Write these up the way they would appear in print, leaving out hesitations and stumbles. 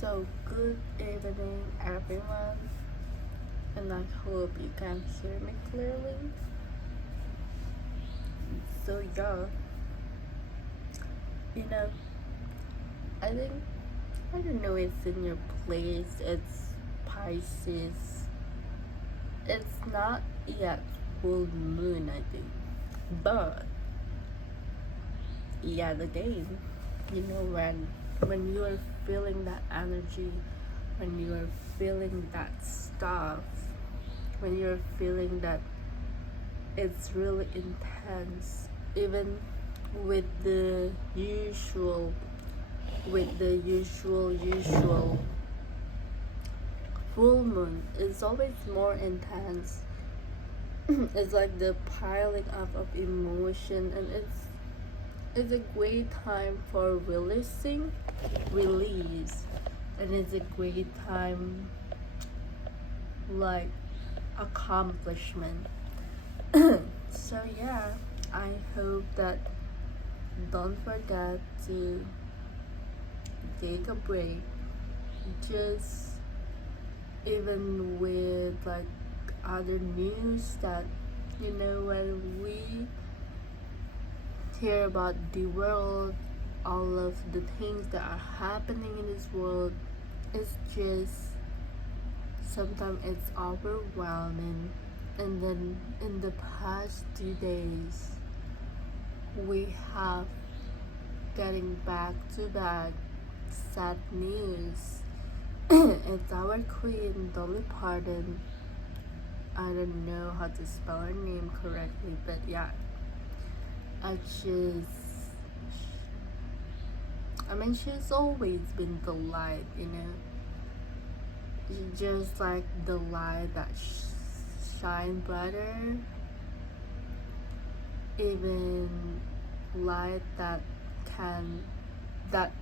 So, good evening, everyone, and I hope you can hear me clearly. So, yeah, you know, I think, I don't know, it's in your place, it's Pisces. It's not yet full moon, I think, but yet again, when you are feeling that energy, when you are feeling that stuff, when you're feeling that it's really intense, even with the usual usual full moon, it's always more intense. It's like the piling up of emotion, and it's a great time for release, and it's a great time like accomplishment. So yeah, I hope that don't forget to take a break. Just even with like other news that when we hear about the world, all of the things that are happening in this world, it's just sometimes it's overwhelming. And then in the past 2 days, we have getting back to back sad news. It's our queen, Dolly Parton. I don't know how to spell her name correctly, but yeah, she's always been the light, just like the light that shine brighter, even light that can that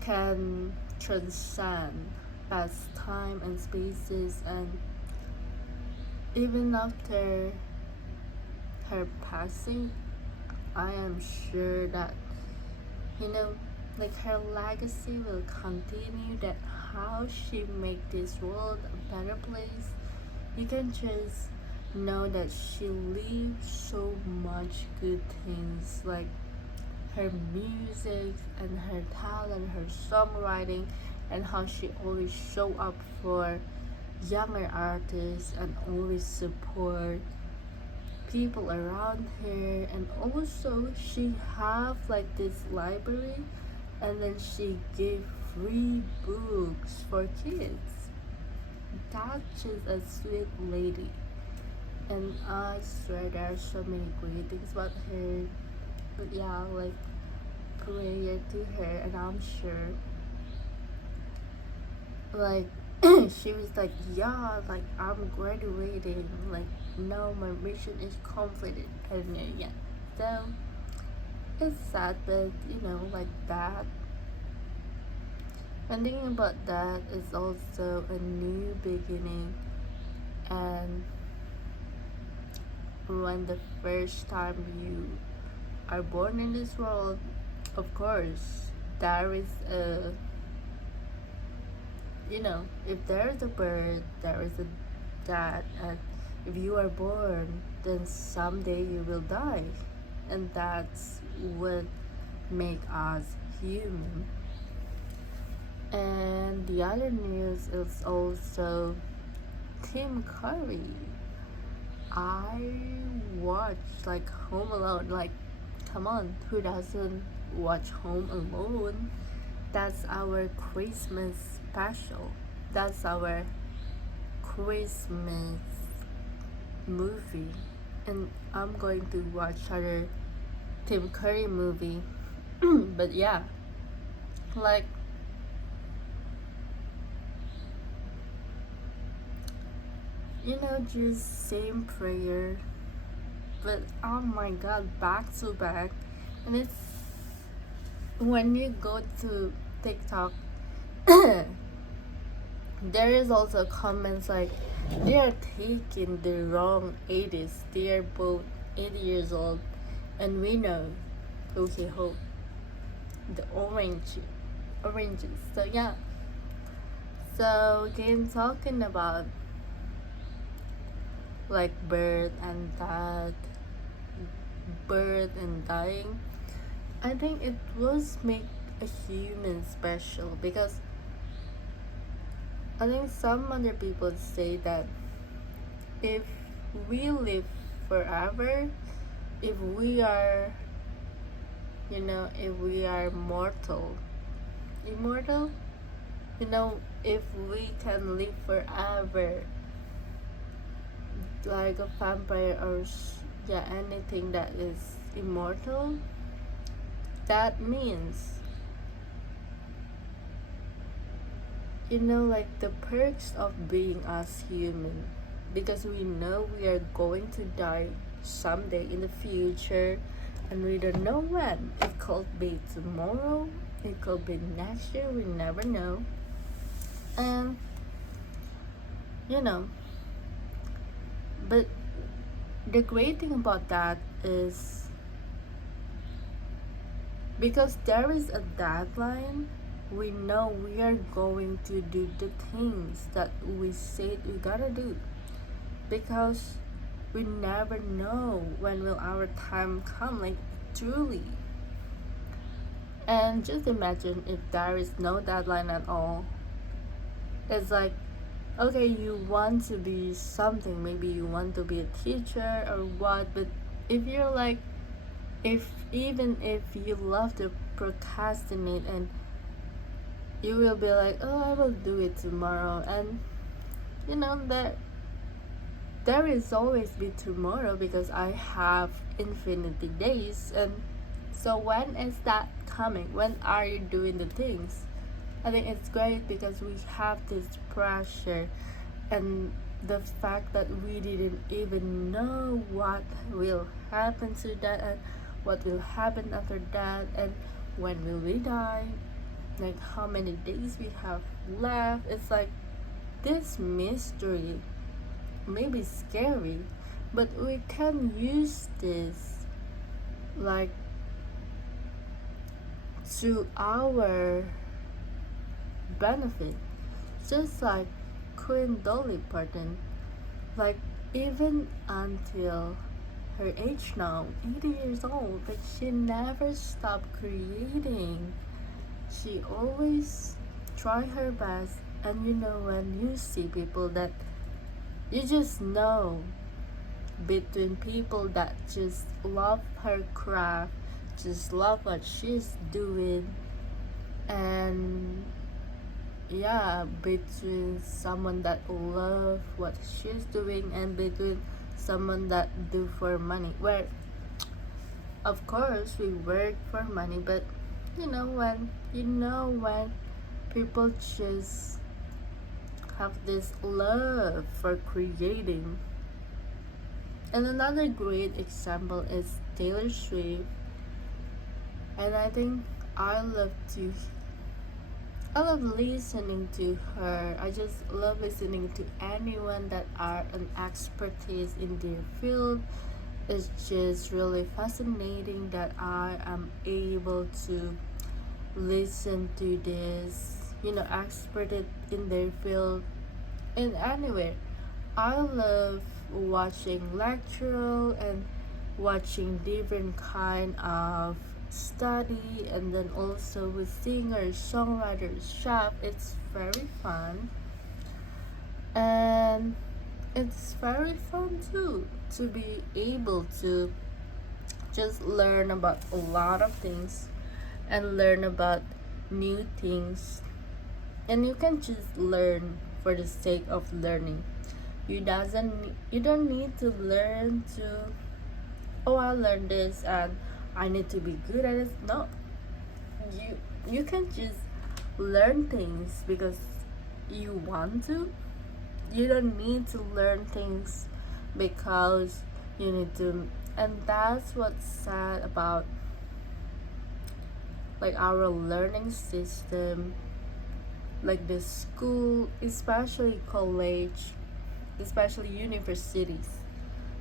can transcend past time and spaces. And even after her passing, I am sure that like her legacy will continue, that how she make this world a better place. You can just know that she lived so much good things, like her music and her talent, her songwriting, and how she always show up for younger artists and always support people around her. And also she have like this library, and then she gave free books for kids. That's just a sweet lady, and I swear there are so many great things about her. But yeah, like prayer to her, and I'm sure like she was like, yeah, like I'm graduating, like no, my mission is completed. I don't know yet. So it's sad, but like that. And thinking about that is also a new beginning. And when the first time you are born in this world, of course, there is a if there is a birth, there is a death. And if you are born, then someday you will die, and that's what make us human. And the other news is also Tim Curry. I watched like Home Alone. Like, come on, who doesn't watch Home Alone? That's our Christmas special. That's our Christmas movie. And I'm going to watch other Tim Curry movie. But yeah, like just same prayer, but oh my god, back to back. And it's when you go to TikTok, there is also comments like they are taking the wrong 80s. They are both 80 years old, and we know, okay, hope the orange oranges. So yeah. So again, talking about like birth and dying, I think it was make a human special because I think some other people say that if we live forever, if we are, if we are immortal, if we can live forever, like a vampire or yeah, anything that is immortal, that means, like the perks of being us human, because we know we are going to die someday in the future, and we don't know when. It could be tomorrow, it could be next year, we never know. And you know but the great thing about that is because there is a deadline, we know we are going to do the things that we said we gotta do, because we never know when will our time come, like truly. And just imagine if there is no deadline at all. It's like, okay, you want to be something, maybe you want to be a teacher or what, but if you're like, even if you love to procrastinate, and you will be like, oh, I will do it tomorrow, and that there is always be tomorrow because I have infinity days. And so when is that coming? When are you doing the things? I think it's great because we have this pressure, and the fact that we didn't even know what will happen to that, and what will happen after that, and when will we die, like how many days we have left. It's like this mystery may be scary, but we can use this like to our benefit, just like Queen Dolly Parton, like even until her age now, 80 years old, like she never stopped creating. She always try her best. And when you see people that you just know, between people that just love her craft, just love what she's doing, and yeah, between someone that love what she's doing and between someone that do for money, where of course we work for money, but when people just have this love for creating. And another great example is Taylor Swift. And I think I love listening to her. I just love listening to anyone that are an expertise in their field. It's just really fascinating that I am able to listen to this, expert in their field. And anyway, I love watching lecture and watching different kind of study, and then also with singers, songwriters, chef. It's very fun, and it's very fun too to be able to just learn about a lot of things and learn about new things. And you can just learn for the sake of learning. You don't need to learn to, oh, I learned this and I need to be good at it. No, you can just learn things because you want to. You don't need to learn things because you need to. And that's what's sad about like our learning system, like the school, especially college, especially universities.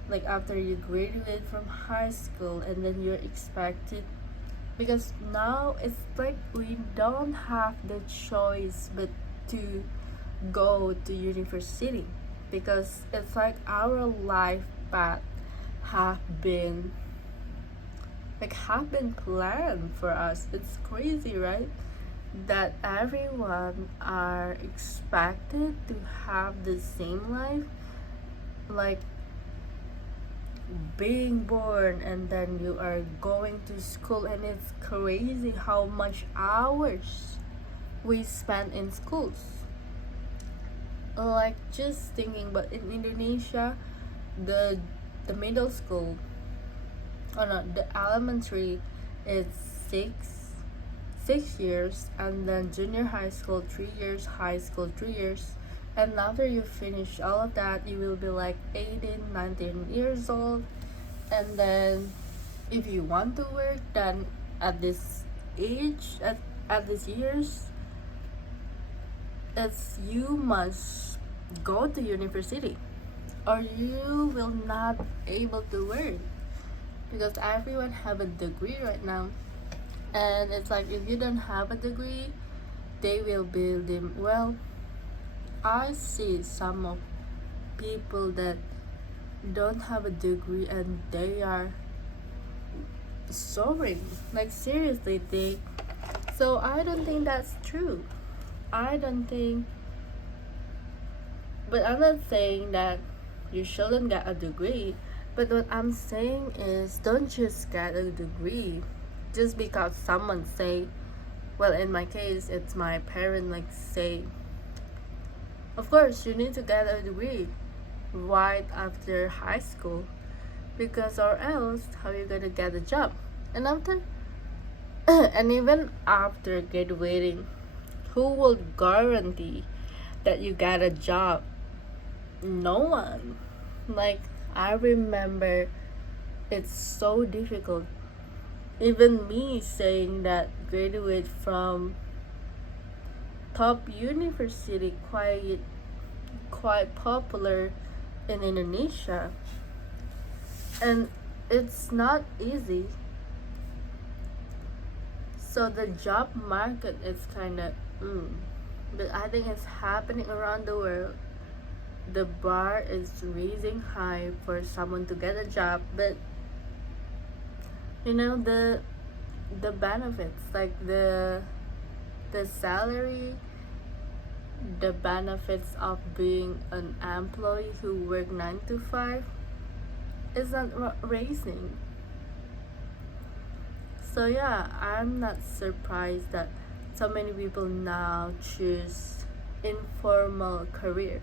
Like after you graduate from high school, and then you're expected because now it's like we don't have the choice but to go to university, because it's like our life path have been planned for us. It's crazy, right? That everyone are expected to have the same life, like being born and then you are going to school, and it's crazy how much hours we spend in schools. Like just thinking, but in Indonesia, the middle school, oh no, the elementary is six years, and then junior high school 3 years, high school 3 years, and after you finish all of that, you will be like 18, 19 years old. And then if you want to work, then at this age, at these years, it's you must go to university or you will not able to work, because everyone have a degree right now. And it's like if you don't have a degree, they will build them. Well, I see some of people that don't have a degree and they are soaring, like seriously. So I don't think that's true. I don't think, but I'm not saying that you shouldn't get a degree, but what I'm saying is don't just get a degree just because someone say, well, in my case it's my parent like say, of course you need to get a degree right after high school, because or else how you gonna get a job? And after and even after graduating, who will guarantee that you get a job? No one. Like I remember it's so difficult, even me saying that graduate from top university, quite popular in Indonesia, and it's not easy. So the job market is kind of but I think it's happening around the world. The bar is raising high for someone to get a job, but you know the benefits, like the salary, the benefits of being an employee who work 9 to 5 isn't raising. So yeah, I'm not surprised that so many people now choose informal career.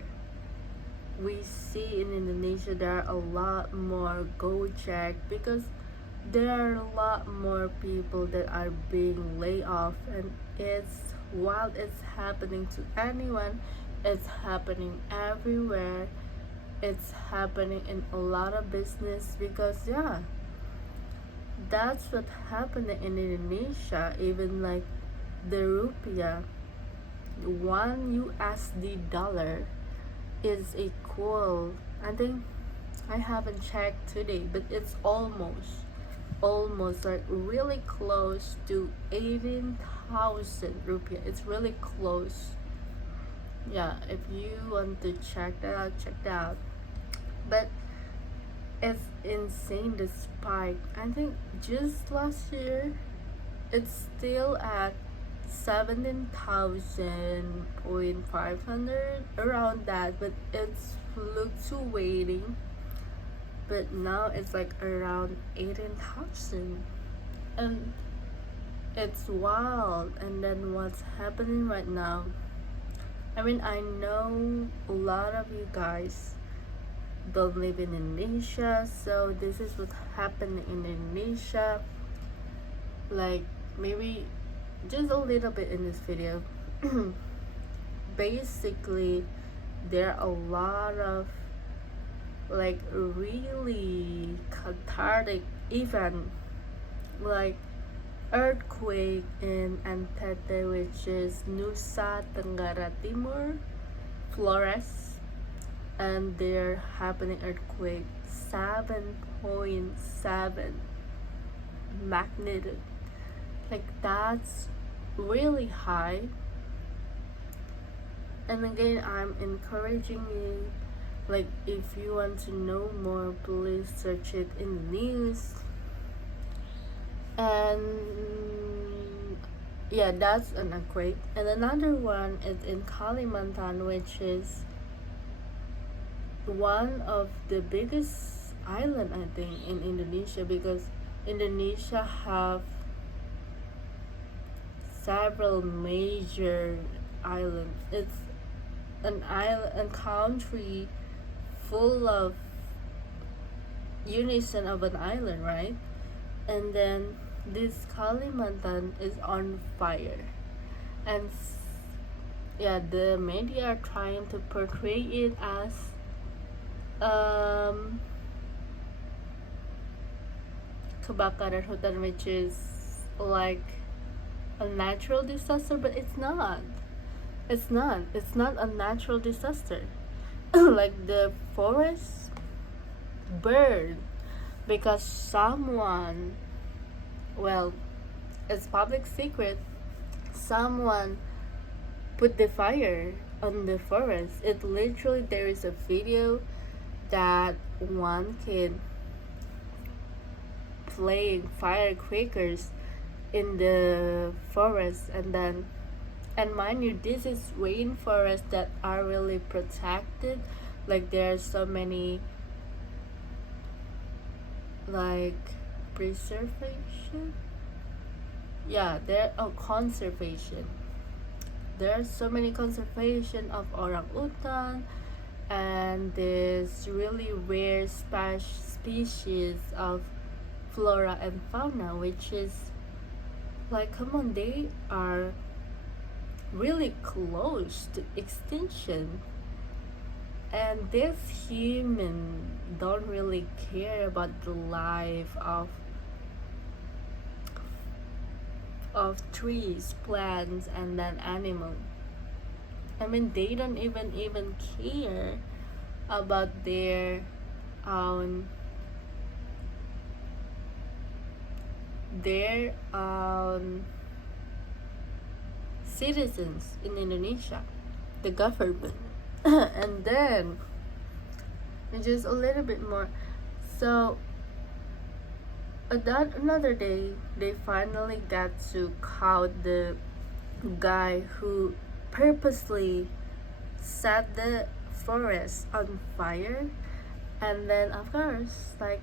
We see in Indonesia there are a lot more Gojek, because there are a lot more people that are being laid off, and it's while it's happening to anyone, it's happening everywhere. It's happening in a lot of business, because yeah, that's what happened in Indonesia. Even like the rupiah, $1 is equal, I think, I haven't checked today, but it's almost like really close to 18,000 rupiah. It's really close. Yeah, if you want to check that out, check that out. But it's insane, the spike. I think just last year it's still at 17,500, around that, but it's fluctuating. But now it's like around 18,000, and it's wild. And then what's happening right now, I mean, I know a lot of you guys don't live in Indonesia, so this is what happened in Indonesia. Like maybe just a little bit in this video. Basically there are a lot of like really cathartic event, like earthquake in Ntt, which is Nusa Tenggara Timur, Flores, and they're happening earthquake 7.7 magnitude. Like that's really high. And again, I'm encouraging you, like if you want to know more, please search it in the news. And yeah, that's an earthquake. And another one is in Kalimantan, which is one of the biggest island, I think, in Indonesia, because Indonesia have several major islands. It's an island, a country full of unison of an island, right? And then this Kalimantan is on fire, and yeah, the media are trying to portray it as kebakaran hutan, which is like a natural disaster, but it's not. It's not a natural disaster. Like the forest burned because someone, well, it's public secret, someone put the fire on the forest. It literally, there is a video that one kid playing firecrackers in the forest, and mind you, this is rainforests that are really protected. Like there are so many like preservation, yeah, conservation. There are so many conservation of orangutan and this really rare species of flora and fauna, which is like, come on, they are really close to extinction. And this human don't really care about the life of trees, plants, and then animals. I mean, they don't even care about their own citizens in Indonesia, the government. And then just a little bit more. So another day, they finally got to caught the guy who purposely set the forest on fire. And then of course, like,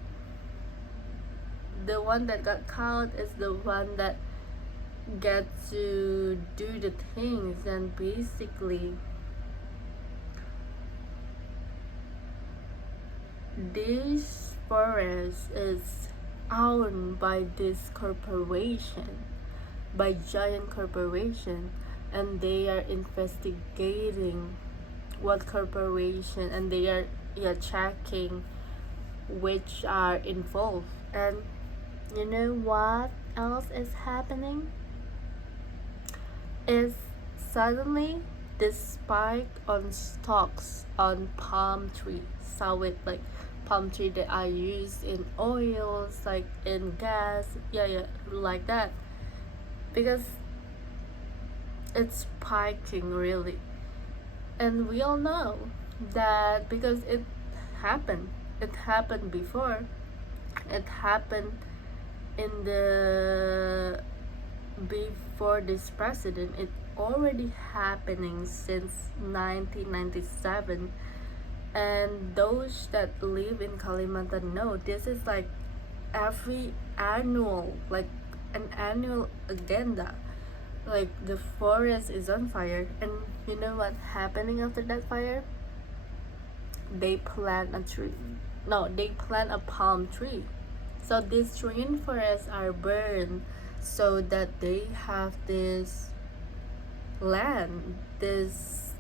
the one that got caught is the one that get to do the things. And basically this forest is owned by this corporation, by giant corporation, and they are investigating what corporation, and they are checking which are involved. And you know what else is happening? Is suddenly this spike on stocks on palm tree, saw like palm tree that I use in oils, like in gas, yeah, like that, because it's spiking really. And we all know that because it happened before. It happened in the before this president. It already happening since 1997. And those that live in Kalimantan know this is like every annual, like an annual agenda. Like the forest is on fire, and you know what happening after that fire? They plant a tree. No, they plant a palm tree. So these rainforests are burned so that they have this land, this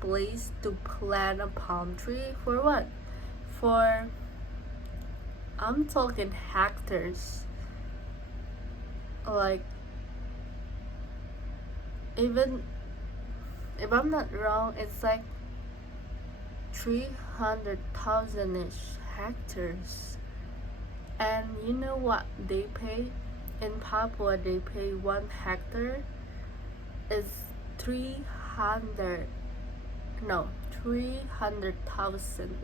place to plant a palm tree. For what? For, I'm talking hectares. Like, even if I'm not wrong, it's like 300,000-ish hectares. And you know what they pay? in Papua they pay 1 hectare is 300,000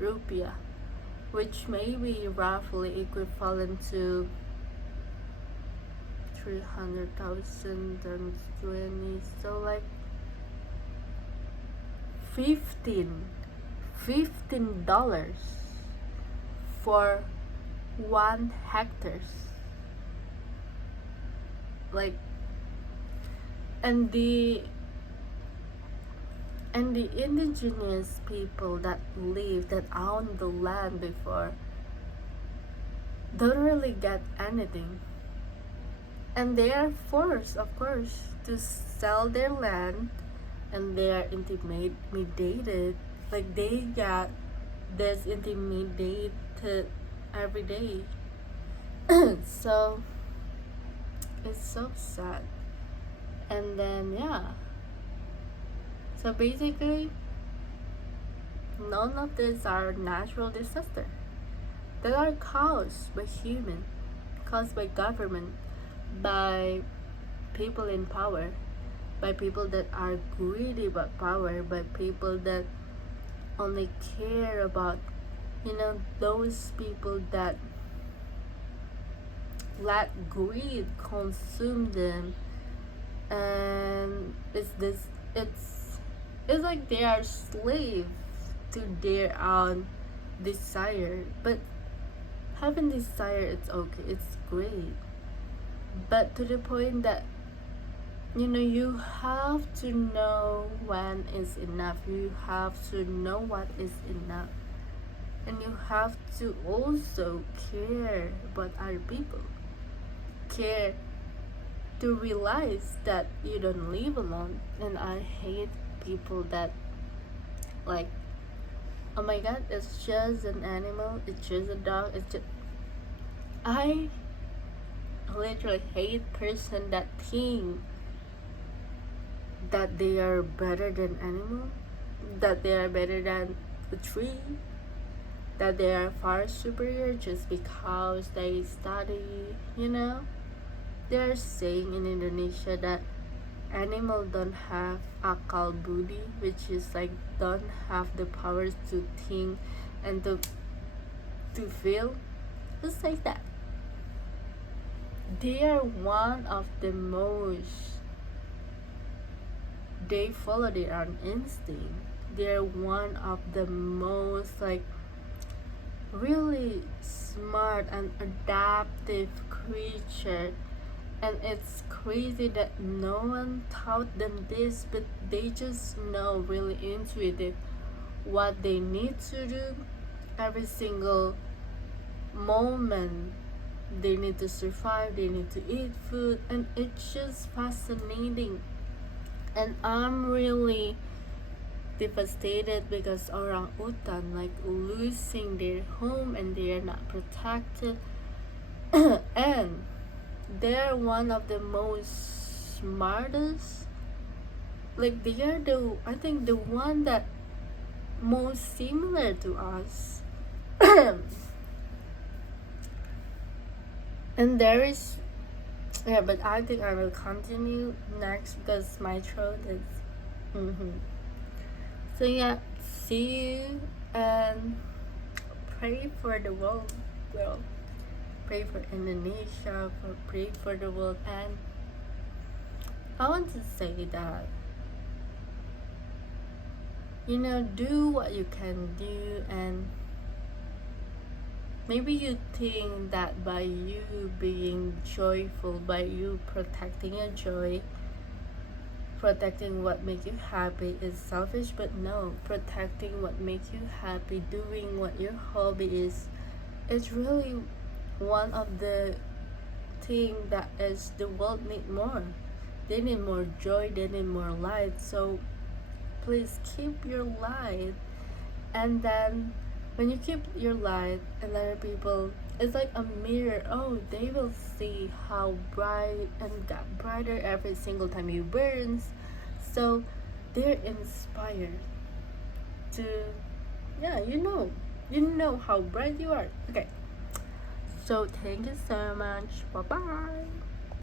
rupiah, which may be roughly equivalent to 300,000 times 20, so like 15 dollars for 1 hectare. Like, and the indigenous people that own the land before don't really get anything, and they are forced, of course, to sell their land, and they are intimidated. Like, they got this intimidated every day. So it's so sad. And then so basically none of these are natural disaster that are caused by human, caused by government, by people in power, by people that are greedy about power, by people that only care about, those people that let greed consume them. And it's like they are slaves to their own desire. But having desire, it's okay, it's great, but to the point that you have to know when is enough. You have to know what is enough, and you have to also care about other people, care to realize that you don't live alone. And I hate people that, like, oh my god, it's just an animal, it's just a dog, I literally hate person that think that they are better than animal, that they are better than a tree, that they are far superior just because they study. They're saying in Indonesia that animal don't have akal budi, which is like don't have the powers to think and to feel. Just like that. They are one of the most, they follow their own instinct. They're one of the most, like, really smart and adaptive creature. And it's crazy that no one taught them this, but they just know really intuitive what they need to do every single moment. They need to survive, they need to eat food, and it's just fascinating. And I'm really devastated because orangutan, like, losing their home and they are not protected. And they're one of the most smartest, like, they are I think the one that most similar to us. And there is, but I think I will continue next because my throat is so see you, and pray for the world, girl. Pray for Indonesia, pray for the world. And I want to say that, do what you can do. And maybe you think that by you being joyful, by you protecting your joy, protecting what makes you happy is selfish. But no, protecting what makes you happy, doing what your hobby is really one of the thing that is the world need more. They need more joy, they need more light. So please keep your light. And then when you keep your light, and other people, it's like a mirror. Oh, they will see how bright and got brighter every single time you burns. So they're inspired to, you know how bright you are. Okay, so thank you so much. Bye bye.